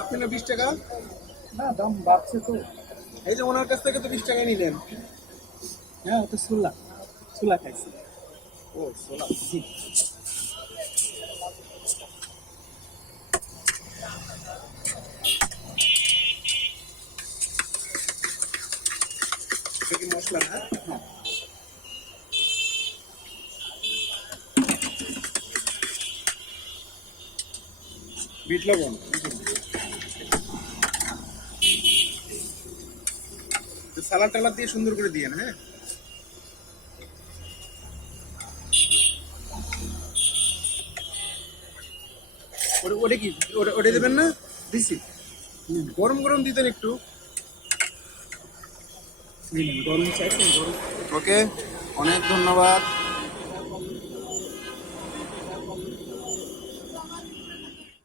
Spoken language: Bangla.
আপনি না বিশ টাকা? না দাম বাড়ছে তো। এই যে ওনার কাছ থেকে তো বিশ টাকা নিলেন। হ্যাঁ তো সুলা। সুলা খাইছি। ও সোলা। এটা মশলা না? বিট লবণ। সালাদ টালাদ দিয়ে সুন্দর করে দিয়ে হ্যাঁ? ওটা কি? ওটা দেবেন না? দিছি। গরম গরম দিতেন একটু। ওকে অনেক ধন্যবাদ।